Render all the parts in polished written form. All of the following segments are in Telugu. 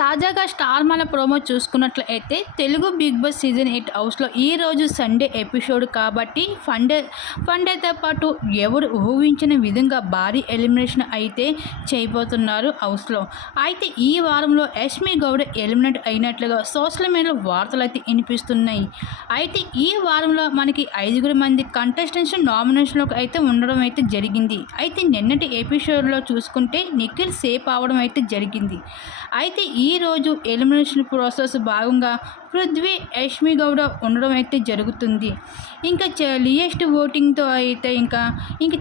తాజాగా స్టార్ మన ప్రోమో చూసుకున్నట్లయితే తెలుగు బిగ్ బాస్ సీజన్ 8 హౌస్లో ఈరోజు సండే ఎపిసోడ్ కాబట్టి ఫండేతో పాటు ఎవరు ఊహించిన విధంగా భారీ ఎలిమినేషన్ అయితే చేయబోతున్నారు హౌస్లో. అయితే ఈ వారంలో యష్మి గౌడ ఎలిమినేట్ అయినట్లుగా సోషల్ మీడియాలో వార్తలు అయితే వినిపిస్తున్నాయి. అయితే ఈ వారంలో మనకి 5 మంది కంటెస్టెంట్స్ నామినేషన్లోకి అయితే ఉండడం అయితే జరిగింది. అయితే నిన్నటి ఎపిసోడ్లో చూసుకుంటే నిఖిల్ సేఫ్ అవడం అయితే జరిగింది. అయితే ఈరోజు ఎలిమినేషన్ ప్రాసెస్ భాగంగా పృథ్వీ, యష్మి గౌడ ఉండడం అయితే జరుగుతుంది. ఇంకా లియెస్ట్ ఓటింగ్తో అయితే ఇంకా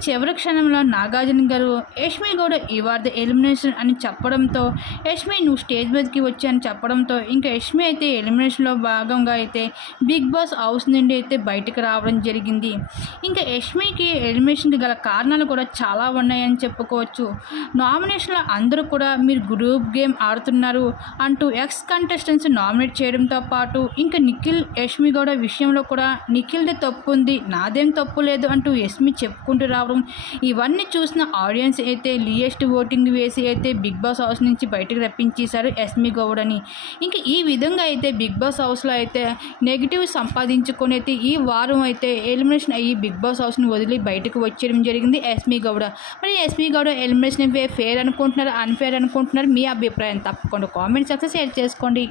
చివరి క్షణంలో నాగార్జున గారు యష్మి గౌడ ఇవాళ ఎలిమినేషన్ అని చెప్పడంతో, యష్మి నువ్వు స్టేజ్ మీదకి వచ్చి అని చెప్పడంతో ఇంకా యష్మి అయితే ఎలిమినేషన్లో భాగంగా అయితే బిగ్ బాస్ హౌస్ నుండి అయితే బయటకు రావడం జరిగింది. ఇంకా యష్మికి ఎలిమినేషన్కి గల కారణాలు కూడా చాలా ఉన్నాయని చెప్పుకోవచ్చు. నామినేషన్లో అందరూ కూడా మీరు గ్రూప్ గేమ్ ఆడుతున్నారు అంటూ ఎక్స్ కంటెస్టెంట్స్ నామినేట్ చేయడంతో పాటు ఇంకా నిఖిల్, యష్మి గౌడ విషయంలో కూడా నిఖిల్ది తప్పు ఉంది, నాదేం తప్పు లేదు అంటూ యష్మి చెప్పుకుంటూ రావడం, ఇవన్నీ చూసిన ఆడియన్స్ అయితే లియెస్ట్ ఓటింగ్ వేసి అయితే బిగ్ బాస్ హౌస్ నుంచి బయటకు రప్పించేశారు యష్మి గౌడని. ఇంకా ఈ విధంగా అయితే బిగ్ బాస్ హౌస్లో అయితే నెగిటివ్ సంపాదించుకొని అయితే ఈ వారం అయితే ఎలిమినేషన్ అయ్యి బిగ్ బాస్ హౌస్ని వదిలి బయటకు వచ్చేయడం జరిగింది యష్మి గౌడ. మరి యష్మి గౌడ ఎలిమినేషన్ ఫేర్ అనుకుంటున్నారు, అన్ఫేర్ అనుకుంటున్నారు? మీ అభిప్రాయం తప్పకుండా కామెంట్ సెక్షన్ షేర్ చేసుకోండి.